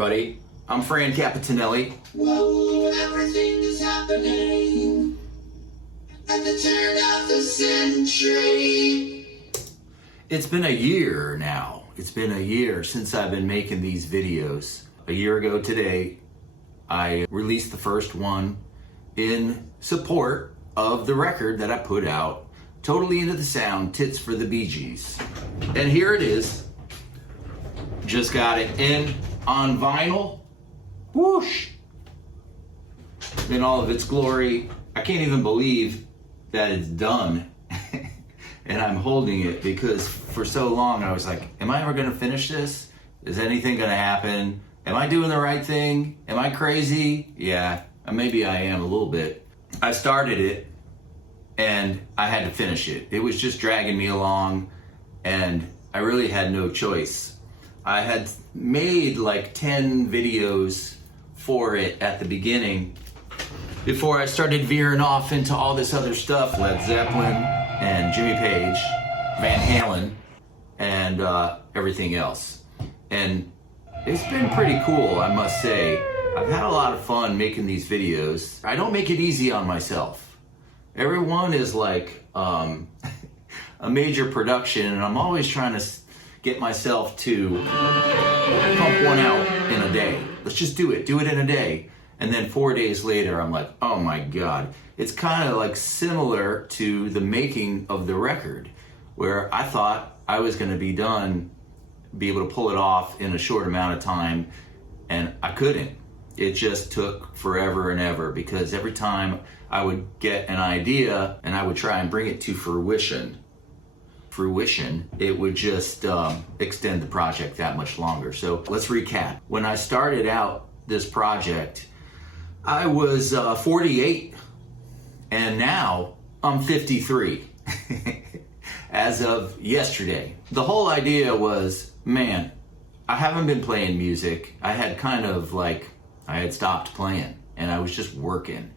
everybody. I'm francapitanelli. Whoa, everything is happening at the turn of the century. It's been a year now. It's been a year since I've been making these videos. A year ago today, I released the first one in support of the record that I put out, Totally Into the Sound, T.i.t.s. for the Beegees. And here it is. Just got it in on vinyl. Whoosh! In all of its glory. I can't even believe that it's done. And I'm holding it because for so long I was like, am I ever gonna finish this? Is anything gonna happen? Am I doing the right thing? Am I crazy? Yeah, maybe I am a little bit. I started it and I had to finish it. It was just dragging me along and I really had no choice. I had made like 10 videos for it at the beginning before I started veering off into all this other stuff, Led Zeppelin and Jimmy Page, Van Halen, and everything else. And it's been pretty cool, I must say. I've had a lot of fun making these videos. I don't make it easy on myself. Everyone is like a major production, and I'm always trying to get myself to pump one out in a day. Let's just do it in a day. And then 4 days later, I'm like, oh my God. It's kind of like similar to the making of the record, where I thought I was gonna be done, be able to pull it off in a short amount of time, and I couldn't. It just took forever and ever, because every time I would get an idea and I would try and bring it to fruition, it would just extend the project that much longer. So let's recap. When I started out this project, I was 48, and now I'm 53 as of yesterday. The whole idea was, man, I haven't been playing music. I had kind of like, I had stopped playing and I was just working.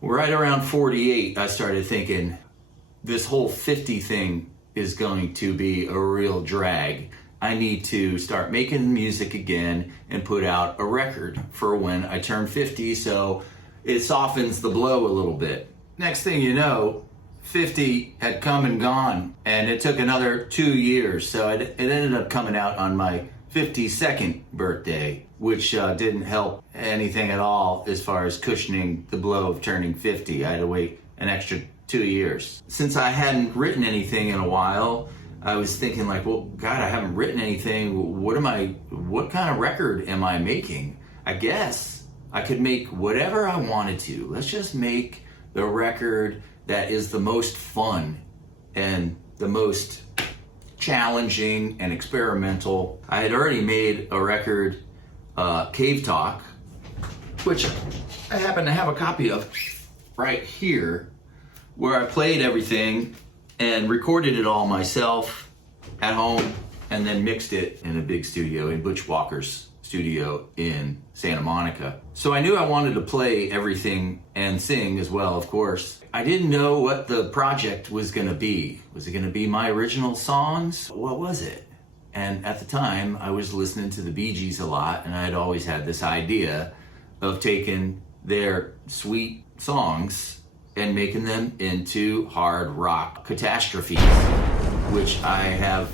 Right around 48, I started thinking, this whole 50 thing is going to be a real drag. I need to start making music again and put out a record for when I turn 50, so it softens the blow a little bit. Next thing you know, 50 had come and gone, and it took another 2 years, so it ended up coming out on my 52nd birthday, which didn't help anything at all as far as cushioning the blow of turning 50. I had to wait an extra 2 years. Since I hadn't written anything in a while, I was thinking like, well, God, I haven't written anything. What kind of record am I making? I guess I could make whatever I wanted to. Let's just make the record that is the most fun and the most challenging and experimental. I had already made a record, Kavetalk, which I happen to have a copy of right here, where I played everything and recorded it all myself at home and then mixed it in a big studio in Butch Walker's studio in Santa Monica. So I knew I wanted to play everything and sing as well, of course. I didn't know what the project was gonna be. Was it gonna be my original songs? What was it? And at the time, I was listening to the Bee Gees a lot, and I had always had this idea of taking their sweet songs and making them into hard rock catastrophes, which I have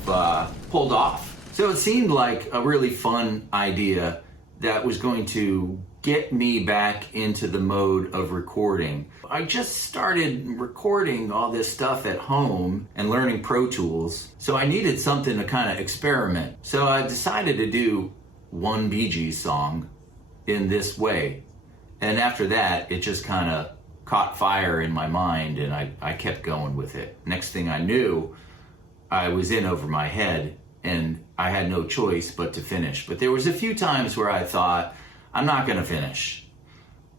pulled off. So it seemed like a really fun idea that was going to get me back into the mode of recording. I just started recording all this stuff at home and learning Pro Tools, so I needed something to kind of experiment. So I decided to do one Bee Gees song in this way. And after that, it just kind of caught fire in my mind, and I kept going with it. Next thing I knew, I was in over my head, and I had no choice but to finish. But there was a few times where I thought, I'm not gonna finish.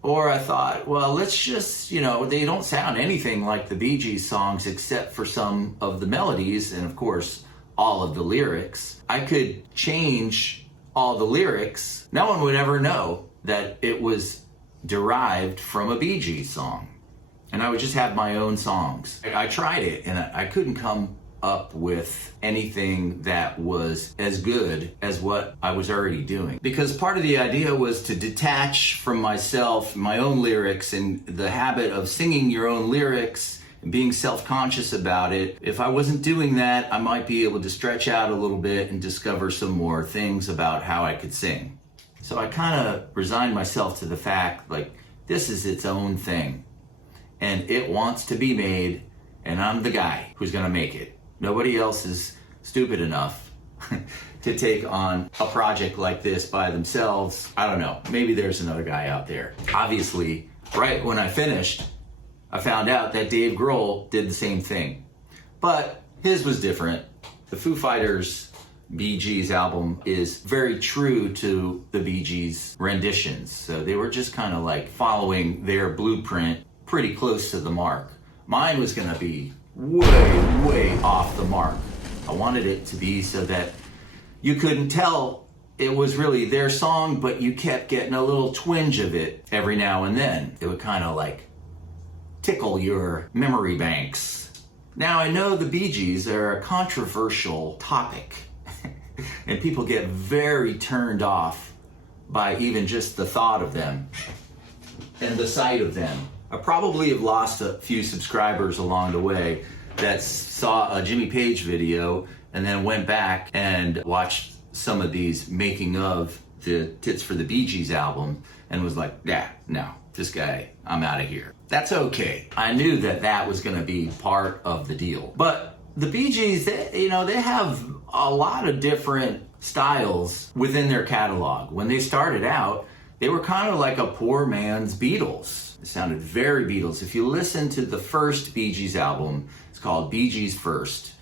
Or I thought, well, let's just, they don't sound anything like the Bee Gees songs except for some of the melodies and of course, all of the lyrics. I could change all the lyrics. No one would ever know that it was derived from a Bee Gees song. And I would just have my own songs. I tried it and I couldn't come up with anything that was as good as what I was already doing. Because part of the idea was to detach from myself, my own lyrics, and the habit of singing your own lyrics and being self-conscious about it. If I wasn't doing that, I might be able to stretch out a little bit and discover some more things about how I could sing. So I kind of resigned myself to the fact, like, this is its own thing. And it wants to be made, and I'm the guy who's gonna make it. Nobody else is stupid enough to take on a project like this by themselves. I don't know, maybe there's another guy out there. Obviously, right when I finished, I found out that Dave Grohl did the same thing. But his was different. The Foo Fighters Bee Gees album is very true to the Bee Gees renditions. So they were just kind of like following their blueprint pretty close to the mark. Mine was gonna be way off the mark. I wanted it to be so that you couldn't tell it was really their song, but you kept getting a little twinge of it every now and then. It would kind of like tickle your memory banks. Now I know the Bee Gees are a controversial topic and people get very turned off by even just the thought of them and the sight of them. I probably have lost a few subscribers along the way that saw a Jimmy Page video and then went back and watched some of these making of the T.I.t.s. for the Bee Gees album and was like, yeah, no, this guy, I'm out of here. That's okay. I knew that that was gonna be part of the deal. But the Bee Gees, they have a lot of different styles within their catalog. When they started out, they were kind of like a poor man's Beatles. It sounded very Beatles. If you listen to the first Bee Gees album, it's called Bee Gees First.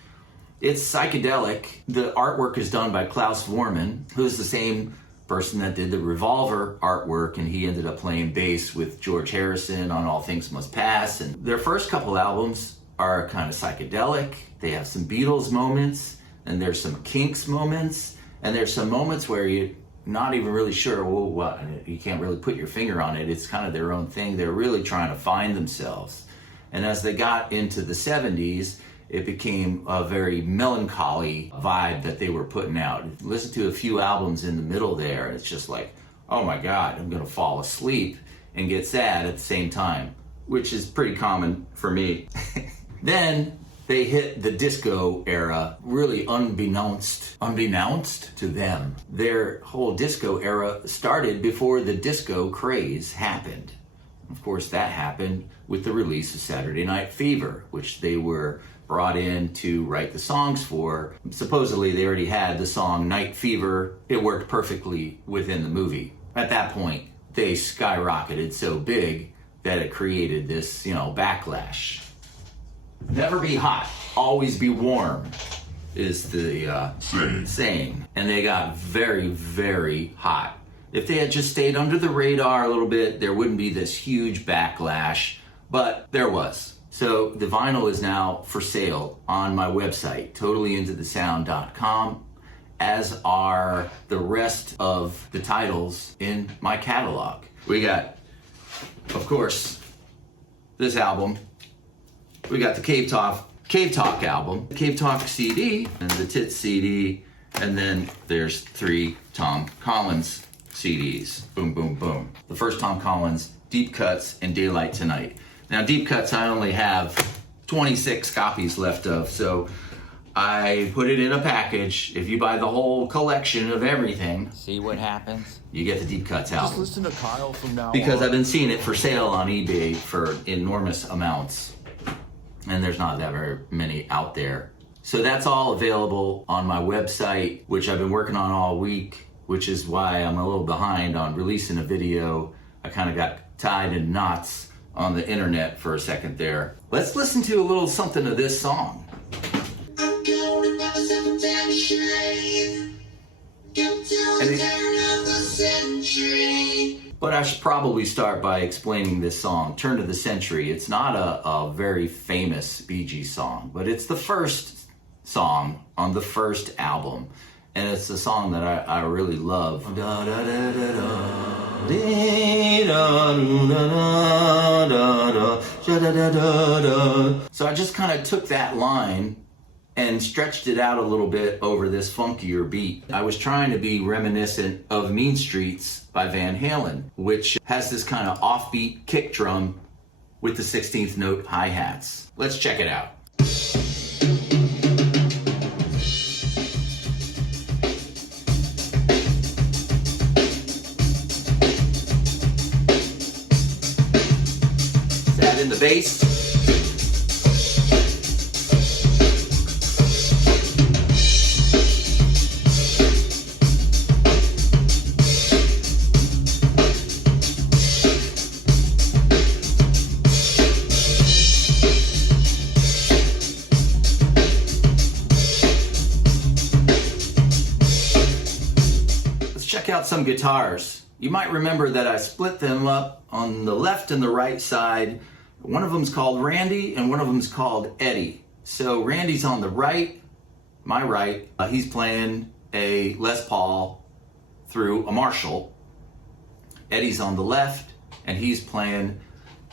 It's psychedelic. The artwork is done by Klaus Voormann, who's the same person that did the Revolver artwork, and he ended up playing bass with George Harrison on All Things Must Pass. And their first couple albums are kind of psychedelic. They have some Beatles moments, and there's some Kinks moments, and there's some moments where you're not even really sure, well, what, you can't really put your finger on it. It's kind of their own thing. They're really trying to find themselves. And as they got into the 70s, it became a very melancholy vibe that they were putting out. Listen to a few albums in the middle there, and it's just like, oh my God, I'm gonna fall asleep and get sad at the same time, which is pretty common for me. Then they hit the disco era, really unbeknownst to them. Their whole disco era started before the disco craze happened. Of course, that happened with the release of Saturday Night Fever, which they were brought in to write the songs for. Supposedly, they already had the song Night Fever. It worked perfectly within the movie. At that point, they skyrocketed so big that it created this, backlash. Never be hot, always be warm is the saying. And they got very, very hot. If they had just stayed under the radar a little bit, there wouldn't be this huge backlash, but there was. So the vinyl is now for sale on my website, totallyintothesound.com, as are the rest of the titles in my catalog. We got, of course, this album. We got the Kavetalk album, the Kavetalk CD, and the T.I.t.s. CD, and then there's 3 Tom Collins CDs. Boom, boom, boom. The first Tom Collins, Deep Cuts, and Daylight Tonight. Now, Deep Cuts I only have 26 copies left of, so I put it in a package. If you buy the whole collection of everything, see what happens? You get the Deep Cuts album. Just listen to Kyle from now on. Because I've been seeing it for sale on eBay for enormous amounts. And there's not that very many out there. So that's all available on my website, which I've been working on all week, which is why I'm a little behind on releasing a video. I kind of got tied in knots on the internet for a second there. Let's listen to a little something of this song. I'm going by the 7th train. Get till the turn of the century. But I should probably start by explaining this song, Turn of the Century. It's not a very famous Bee Gees song, but it's the first song on the first album. And it's a song that I really love. Da, da, da, da, da. Dee, da, da, da, da, da, da, da, da, da. So I just kind of took that line and stretched it out a little bit over this funkier beat. I was trying to be reminiscent of Mean Streets by Van Halen, which has this kind of offbeat kick drum with the 16th note hi-hats. Let's check it out. Add in the bass. Check out some guitars. You might remember that I split them up on the left and the right side. One of them's called Randy and one of them's called Eddie. So Randy's on the right, my right. He's playing a Les Paul through a Marshall. Eddie's on the left and he's playing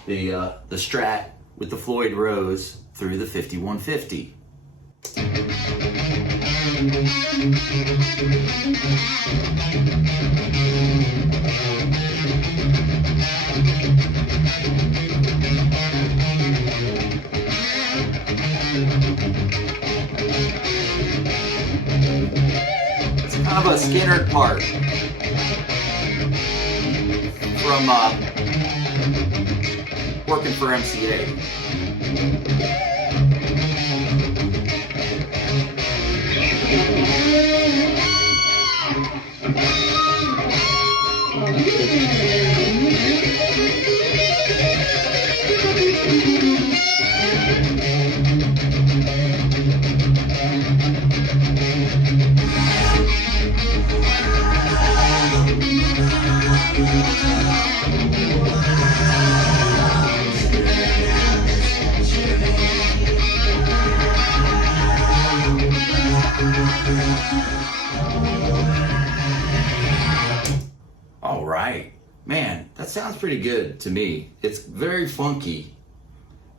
the Strat with the Floyd Rose through the 5150. It's kind of a Skinner part from working for MCA. All right, man, that sounds pretty good to me. It's very funky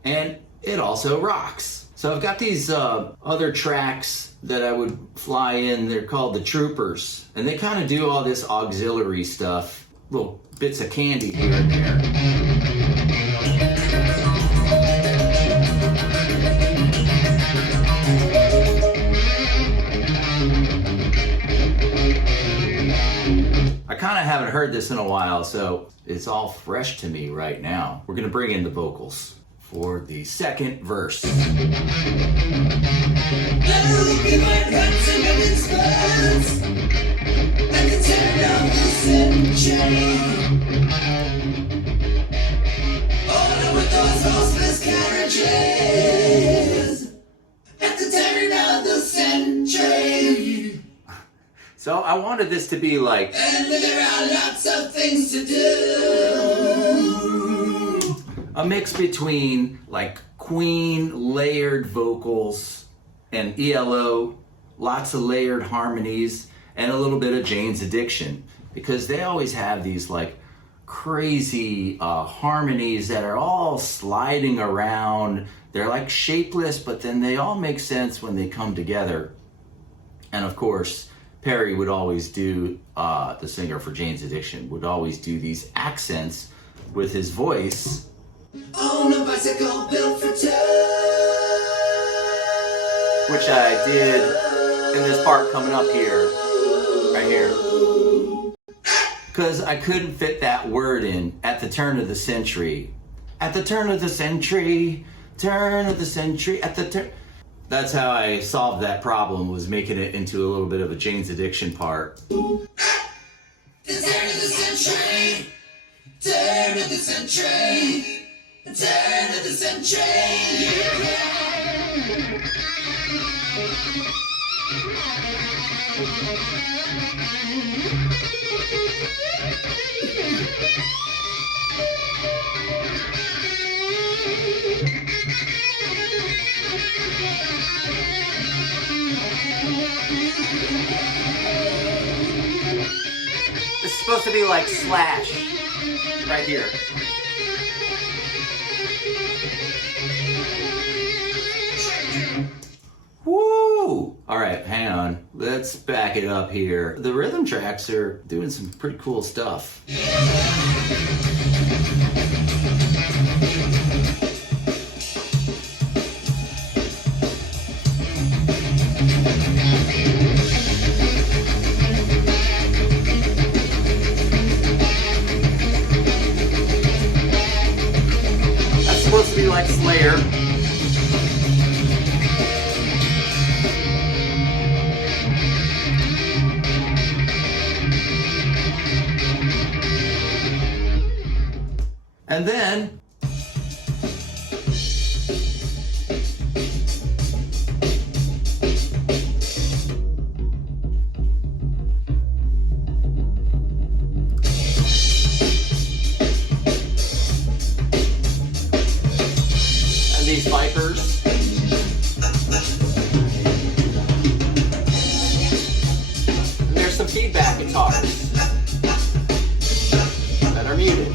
and it also rocks. So I've got these other tracks that I would fly in. They're called the Troopers, and they kind of do all this auxiliary stuff, little bits of candy here and there. I kind of haven't heard this in a while, so it's all fresh to me right now. We're gonna bring in the vocals for the second verse. So I wanted this to be like, and there are lots of things to do. A mix between like Queen layered vocals and ELO, lots of layered harmonies, and a little bit of Jane's Addiction, because they always have these like crazy harmonies that are all sliding around. They're like shapeless, but then they all make sense when they come together. And of course, Perry would always do, the singer for Jane's Addiction, would always do these accents with his voice. On a bicycle built for two. Which I did in this part coming up here, right here. Because I couldn't fit that word in at the turn of the century. At the turn of the century, turn of the century, at the turn. That's how I solved that problem, was making it into a little bit of a Jane's Addiction part. The turn of the century, turn of the century, turn of the century. This is supposed to be like Slash, right here. Woo! All right, hang on. Let's back it up here. The rhythm tracks are doing some pretty cool stuff. That's supposed to be like Slayer. And then these Vipers. And there's some feedback guitars that are muted.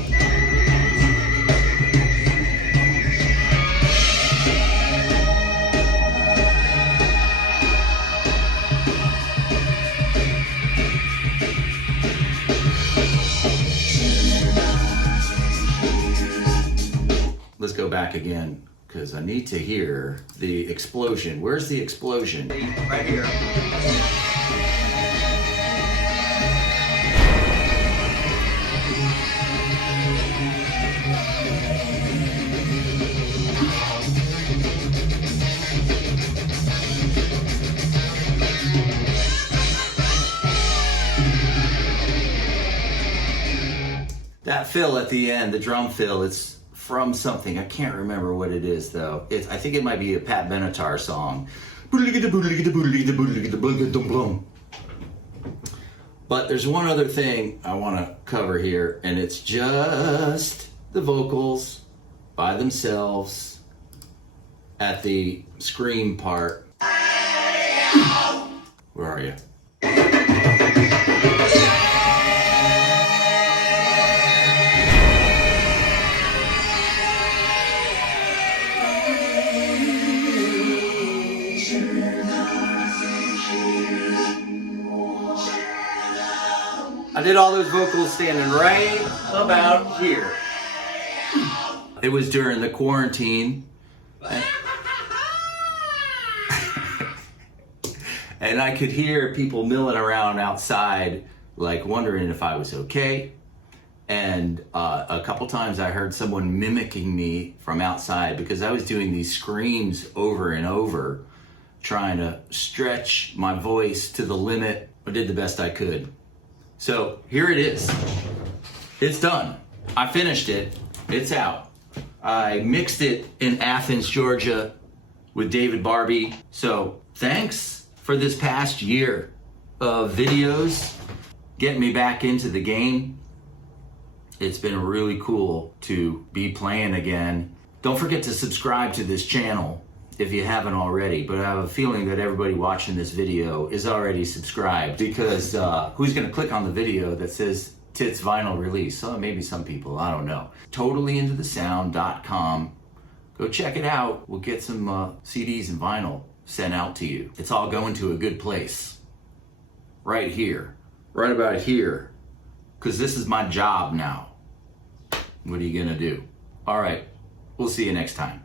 Let's go back again, because I need to hear the explosion. Where's the explosion? Right here. That fill at the end, the drum fill, it's from something. I can't remember what it is though. I think it might be a Pat Benatar song. But there's one other thing I want to cover here, and it's just the vocals by themselves at the scream part. Where are you? I did all those vocals standing right about here. It was during the quarantine. And I could hear people milling around outside, like wondering if I was okay. And a couple times I heard someone mimicking me from outside because I was doing these screams over and over, trying to stretch my voice to the limit. I did the best I could. So here it is. It's done. I finished it. It's out. I mixed it in Athens, Georgia with David Barbie. So thanks for this past year of videos, getting me back into the game. It's been really cool to be playing again. Don't forget to subscribe to this channel if you haven't already, but I have a feeling that everybody watching this video is already subscribed, because who's gonna click on the video that says T.I.t.s. vinyl release? Oh, maybe some people, I don't know. totallyintothesound.com. Go check it out. We'll get some CDs and vinyl sent out to you. It's all going to a good place. Right here, right about here, because this is my job now. What are you gonna do? All right, we'll see you next time.